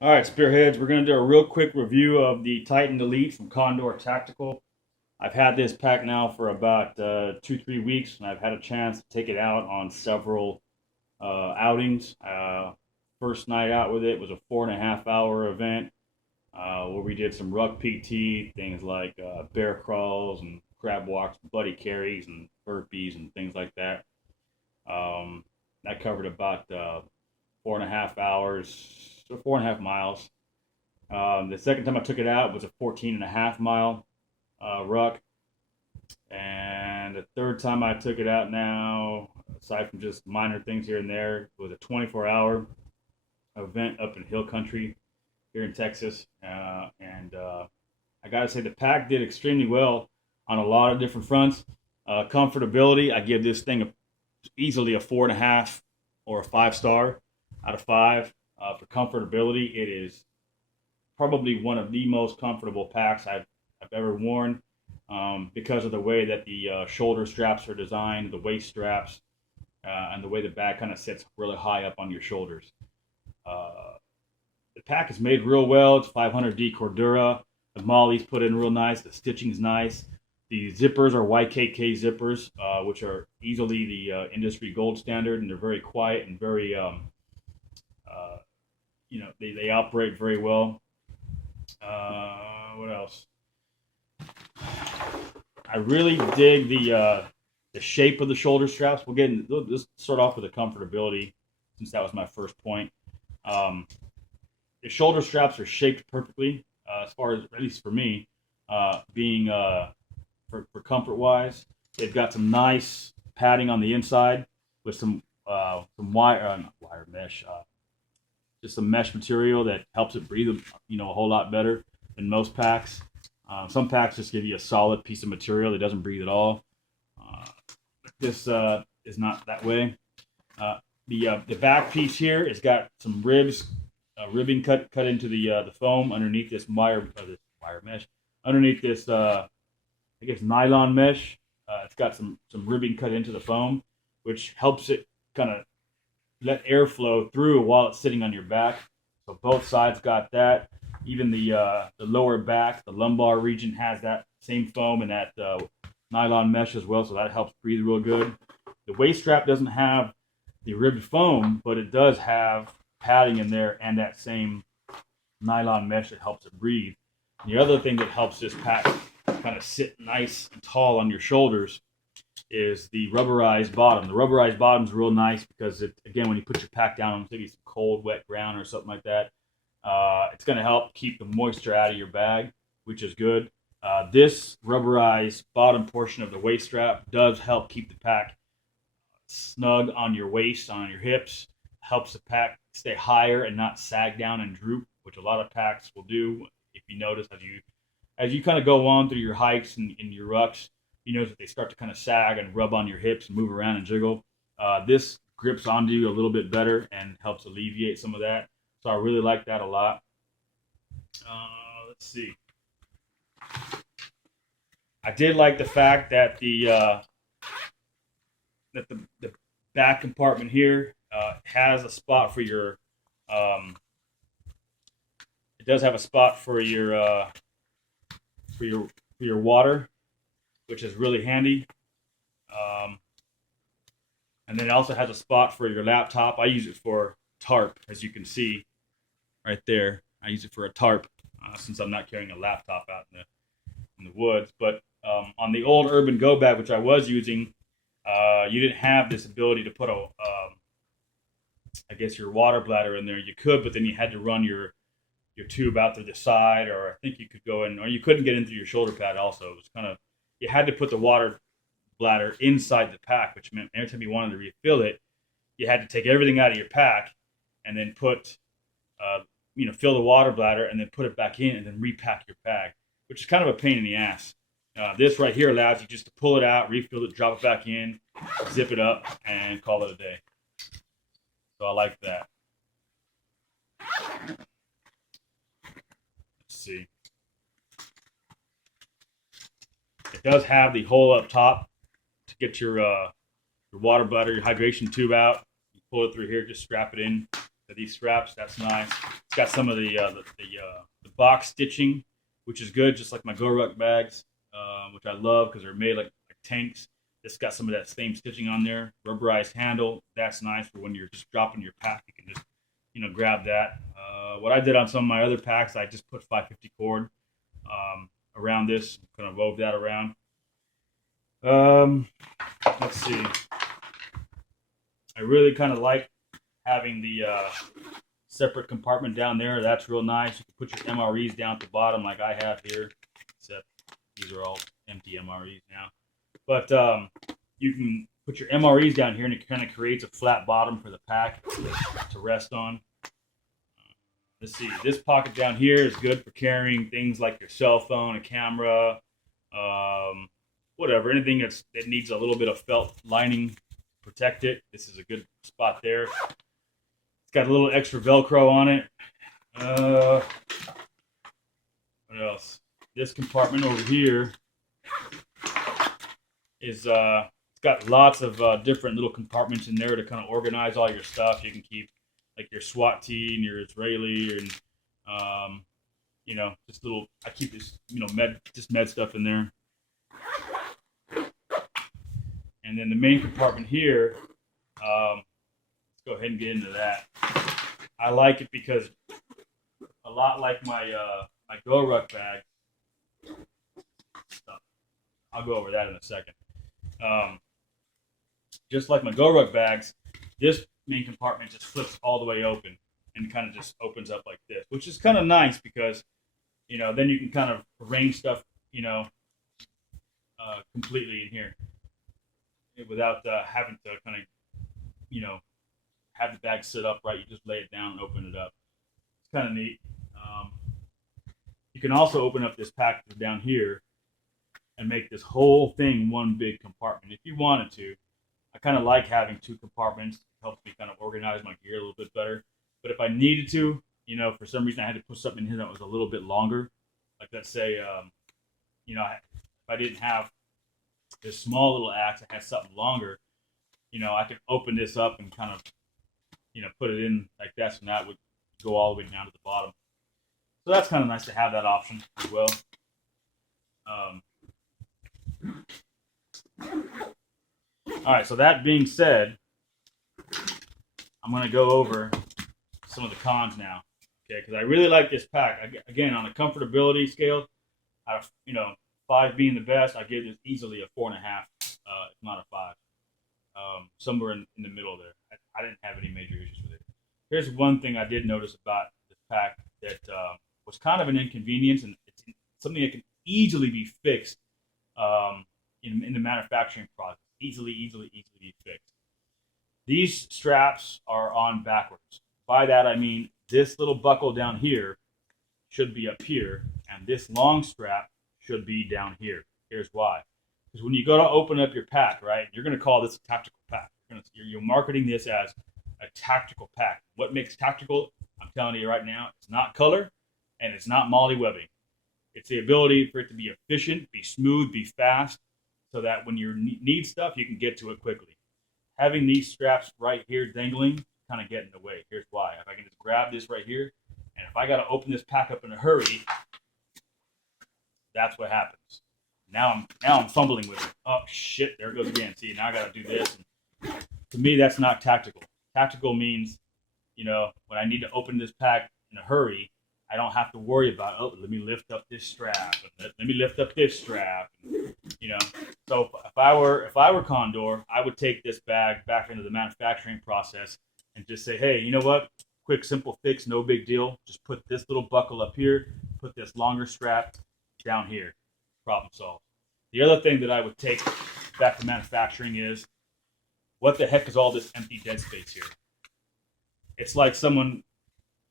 All right, Spearheads, we're going to do a real quick review of the Titan Elite from Condor Tactical. I've had this pack now for about 2, 3 weeks, and I've had a chance to take it out on several outings. First night out with it was a 4.5 hour event where we did some ruck PT, things like bear crawls and crab walks, buddy carries, and burpees, and things like that. Um, that covered about 4.5 hours, so 4.5 miles. The second time I took it out was a 14.5 mile ruck. And the third time I took it out now, aside from just minor things here and there, was a 24-hour event up in Hill Country here in Texas. And I got to say, the pack did extremely well on a lot of different fronts. Comfortability, I give this thing easily a 4.5 or a 5 star out of 5. For comfortability, it is probably one of the most comfortable packs I've ever worn because of the way that the shoulder straps are designed, the waist straps, and the way the bag kind of sits really high up on your shoulders. Uh, the pack is made real well. It's 500D Cordura. The molly's put in real nice. The stitching's nice. The zippers are YKK zippers, which are easily the industry gold standard, and they're very quiet and very, uh, they operate very well. What else? I really dig the shape of the shoulder straps. We'll just start off with the comfortability, since that was my first point. Um, the shoulder straps are shaped perfectly, as far as at least for me, being for comfort wise. They've got some nice padding on the inside with some wire mesh, just some mesh material that helps it breathe, a whole lot better than most packs. Some packs just give you a solid piece of material that doesn't breathe at all. Uh, this is not that way. The back piece here has got some ribbing cut into the foam underneath this wire mesh. Underneath this, I guess nylon mesh, it's got some ribbing cut into the foam, which helps it kind of let air flow through while it's sitting on your back. So both sides got that. Even the lower back, the lumbar region has that same foam and that nylon mesh as well, so that helps breathe real good. The waist strap doesn't have the ribbed foam, but it does have padding in there and that same nylon mesh that helps it breathe. And the other thing that helps this pack kind of sit nice and tall on your shoulders is the rubberized bottom. The rubberized bottom is real nice because again, when you put your pack down on maybe some cold, wet ground or something like that, it's going to help keep the moisture out of your bag, which is good. This rubberized bottom portion of the waist strap does help keep the pack snug on your waist, on your hips. Helps the pack stay higher and not sag down and droop, which a lot of packs will do. If you notice, as you kind of go on through your hikes and your rucks, you notice that they start to kind of sag and rub on your hips and move around and jiggle. This grips onto you a little bit better and helps alleviate some of that. So I really like that a lot. Let's see. I did like the fact that the back compartment here has a spot for your. It does have a spot for your for your water, which is really handy. Um, and then it also has a spot for your laptop. I use it for tarp, as you can see right there. I use it for a tarp since I'm not carrying a laptop out in the woods. But on the old Urban Go bag, which I was using, you didn't have this ability to put I guess your water bladder in there. You could, but then you had to run your tube out to the side, or I think you could go in, or you couldn't get into your shoulder pad. Also, it was kind of you had to put the water bladder inside the pack, which meant every time you wanted to refill it, you had to take everything out of your pack and then fill the water bladder and then put it back in and then repack your bag, which is kind of a pain in the ass. This right here allows you just to pull it out, refill it, drop it back in, zip it up, and call it a day. So I like that. Let's see. It does have the hole up top to get your water bladder, your hydration tube out. You pull it through here, just strap it in. these straps. That's nice. It's got some of the box stitching, which is good, just like my Go Ruck bags, which I love because they're made like tanks. It's got some of that same stitching on there. Rubberized handle. That's nice for when you're just dropping your pack. You can just, grab that. What I did on some of my other packs, I just put 550 cord around this, kind of wove that around. Let's see. I really kind of like having the separate compartment down there. That's real nice. You can put your MREs down at the bottom like I have here, except these are all empty MREs now. But you can put your MREs down here, and it kind of creates a flat bottom for the pack to rest on. Let's see. This pocket down here is good for carrying things like your cell phone, a camera, whatever. Anything that needs a little bit of felt lining to protect it. This is a good spot there. It's got a little extra Velcro on it. What else? This compartment over here is it's got lots of different little compartments in there to kind of organize all your stuff. You can keep like your SWAT tee and your Israeli and just little. I keep this med stuff in there. And then the main compartment here. Let's go ahead and get into that. I like it because a lot like my my Go Ruck bag stuff. I'll go over that in a second. Just like my Go Ruck bags, this main compartment just flips all the way open and kind of just opens up like this, which is kind of nice because, then you can kind of arrange stuff, completely in here without having to kind of, have the bag sit upright. You just lay it down and open it up. It's kind of neat. You can also open up this pack down here and make this whole thing one big compartment if you wanted to. I kind of like having two compartments. It helps me kind of organize my gear a little bit better. But if I needed to, for some reason I had to put something in here that was a little bit longer, like let's say, if I didn't have this small little axe, I had something longer, I could open this up and kind of, put it in like that, and that would go all the way down to the bottom. So that's kind of nice to have that option as well. All right, so that being said, I'm going to go over some of the cons now, okay? Because I really like this pack. Again, on a comfortability scale, out of 5 being the best, I give this easily a 4.5, if not a 5. Somewhere in the middle there. I didn't have any major issues with it. Here's one thing I did notice about this pack that was kind of an inconvenience, and it's something that can easily be fixed in the manufacturing process. Easily be fixed. These straps are on backwards. By that I mean this little buckle down here should be up here, and this long strap should be down here. Here's why. Because when you go to open up your pack, right, you're going to call this a tactical pack. You're marketing this as a tactical pack. What makes tactical, I'm telling you right now, it's not color and it's not molly webbing. It's the ability for it to be efficient, be smooth, be fast, so that when you need stuff, you can get to it quickly. Having these straps right here dangling kind of get in the way. Here's why. If I can just grab this right here, and if I got to open this pack up in a hurry, that's what happens. Now I'm fumbling with it. Oh shit! There it goes again. See, now I got to do this. And to me, that's not tactical. Tactical means, when I need to open this pack in a hurry, I don't have to worry about, let me lift up this strap. Let me lift up this strap. So if I were Condor, I would take this bag back into the manufacturing process and just say, hey, you know what? Quick, simple fix, no big deal. Just put this little buckle up here, put this longer strap down here. Problem solved. The other thing that I would take back to manufacturing is, what the heck is all this empty dead space here? It's like someone,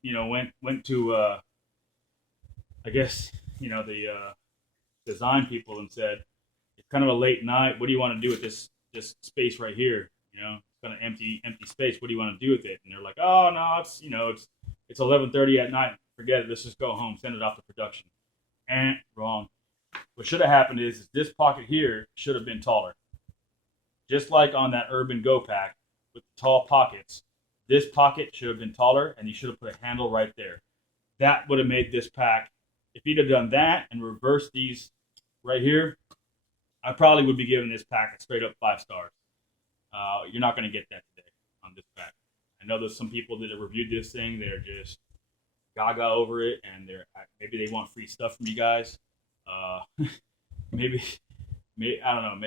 went to, I guess, the design people and said, it's kind of a late night. What do you want to do with this space right here? It's kind of empty space. What do you want to do with it? And they're like, oh no, it's 11:30 at night. Forget it. Let's just go home. Send it off to production. Wrong. What should have happened is this pocket here should have been taller. Just like on that Urban Go pack with the tall pockets, this pocket should have been taller, and you should have put a handle right there. That would have made this pack. If he'd have done that and reversed these right here, I probably would be giving this pack a straight up 5 stars. You're not going to get that today on this pack. I know there's some people that have reviewed this thing. They're just gaga over it, and maybe they want free stuff from you guys. Maybe I don't know.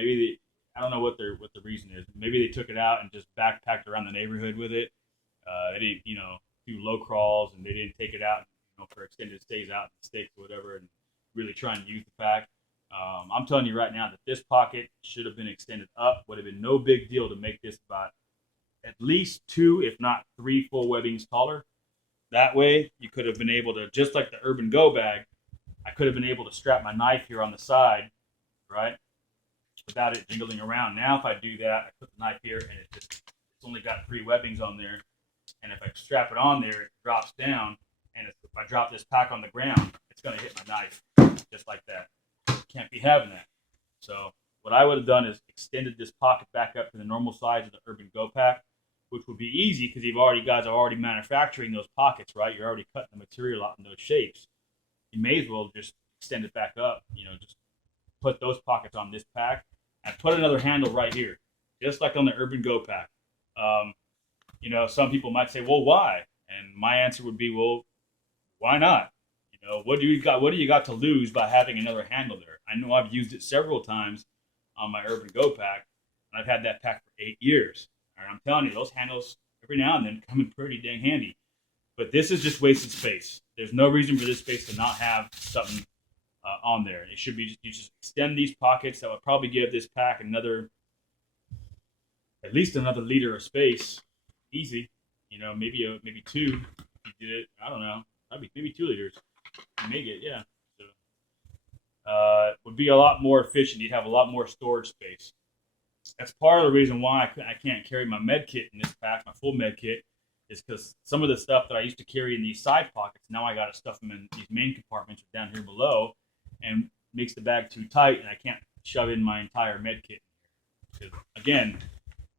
I don't know what the reason is. Maybe they took it out and just backpacked around the neighborhood with it. They didn't, do low crawls, and they didn't take it out, for extended stays out in the States or whatever, and really try and use the pack. I'm telling you right now that this pocket should have been extended up. Would have been no big deal to make this about at least 2, if not 3 full webbings taller. That way, you could have been able to, just like the Urban Go bag, I could have been able to strap my knife here on the side, right, without it jiggling around. Now, if I do that, I put the knife here, and it's only got 3 webbings on there. And if I strap it on there, it drops down. And if I drop this pack on the ground, it's going to hit my knife just like that. Can't be having that. So what I would have done is extended this pocket back up to the normal size of the Urban Go pack, which would be easy because guys are already manufacturing those pockets, right? You're already cutting the material out in those shapes. You may as well just extend it back up, just put those pockets on this pack and put another handle right here, just like on the Urban Go pack. Some people might say, well, why? And my answer would be, well, why not? What do you got to lose by having another handle there? I know I've used it several times on my Urban Go pack, and I've had that pack for 8 years. And I'm telling you, those handles every now and then come in pretty dang handy. But this is just wasted space. There's no reason for this space to not have something on there. It should be you just extend these pockets. That would probably give this pack at least another liter of space, easy. Maybe 2. If you did it, I don't know, maybe 2 liters. You may get, yeah. So, it would be a lot more efficient. You'd have a lot more storage space. That's part of the reason why I can't carry my med kit in this pack, my full med kit, is because some of the stuff that I used to carry in these side pockets, now I got to stuff them in these main compartments down here below, and makes the bag too tight, and I can't shove in my entire med kit. Because again,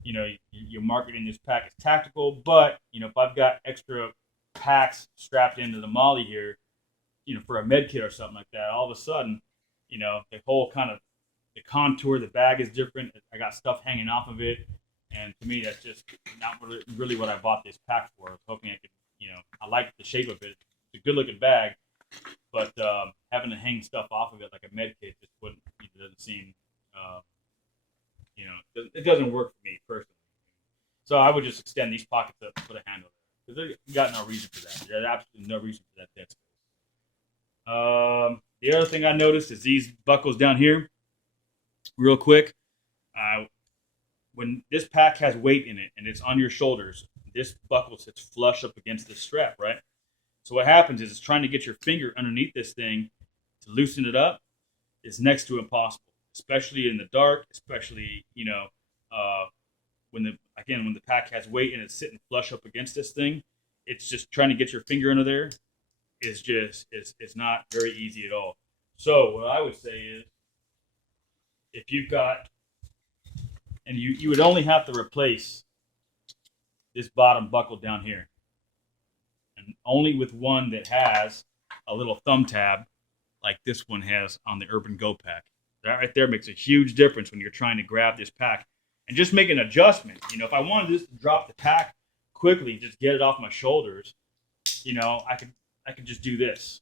you're marketing this pack as tactical, but if I've got extra packs strapped into the molly here, for a med kit or something like that, all of a sudden, the whole kind of the contour of the bag is different. I got stuff hanging off of it, and to me, that's just not really what I bought this pack for. I was hoping I could, I like the shape of it. It's a good-looking bag, but having to hang stuff off of it like a med kit just doesn't seem, it doesn't work for me personally. So I would just extend these pockets up and put a handle there, because you got no reason for that. There's absolutely no reason for that dead space. The other thing I noticed is these buckles down here. Real quick, when this pack has weight in it and it's on your shoulders, this buckle sits flush up against the strap, right? So what happens is it's trying to get your finger underneath this thing to loosen it up is next to impossible, especially in the dark, especially, when the pack has weight and it's sitting flush up against this thing, it's just trying to get your finger under there it's not very easy at all. So what I would say is, if you've got, and you would only have to replace this bottom buckle down here, and only with one that has a little thumb tab like this one has on the Urban Go pack. That right there makes a huge difference when you're trying to grab this pack and just make an adjustment. If I wanted this to drop the pack quickly, just get it off my shoulders, I could just do this,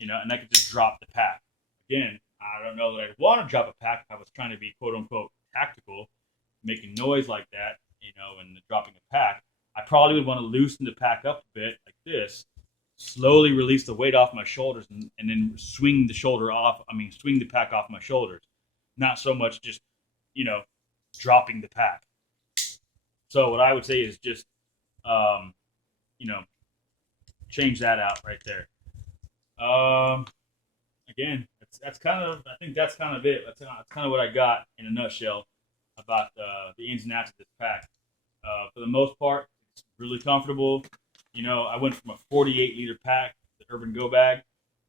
and I could just drop the pack. Again, I don't know that I'd want to drop a pack if I was trying to be quote unquote tactical, making noise like that, and dropping a pack. I probably would want to loosen the pack up a bit like this, slowly release the weight off my shoulders, and then swing the pack off my shoulders. Not so much just, dropping the pack. So what I would say is just, change that out right there. Again, I think that's kind of it. That's kind of what I got in a nutshell about the ins and outs of this pack. For the most part, it's really comfortable. I went from a 48 liter pack, the Urban Go bag,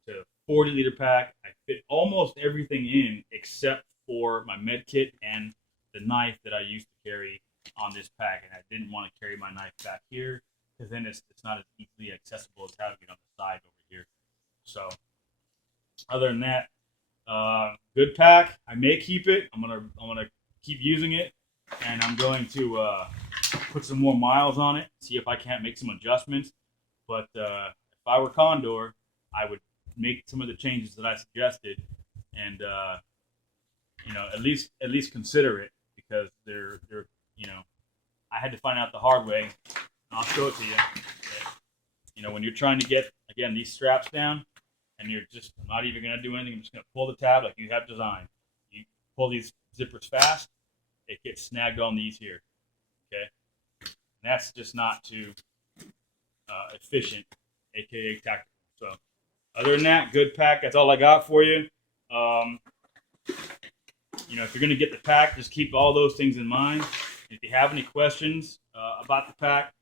to a 40 liter pack. I fit almost everything in except for my med kit and the knife that I used to carry on this pack, and I didn't want to carry my knife back here. because then it's not as easily accessible as having it on the side over here. So other than that, good pack. I may keep it. I'm gonna keep using it, and I'm going to put some more miles on it, see if I can't make some adjustments. But if I were Condor, I would make some of the changes that I suggested, and at least consider it, because they're I had to find out the hard way. I'll show it to you. When you're trying to get, again, these straps down, and you're just not even going to do anything, I'm just going to pull the tab like you have designed. You pull these zippers fast, it gets snagged on these here. Okay? And that's just not too efficient, aka tactical. So other than that, good pack. That's all I got for you. If you're going to get the pack, just keep all those things in mind. If you have any questions about the pack,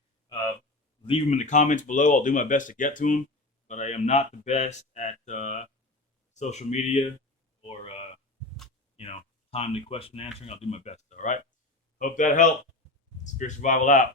leave them in the comments below. I'll do my best to get to them, but I am not the best at social media or timely question answering. I'll do my best. All right. Hope that helped. Spirit Survival out.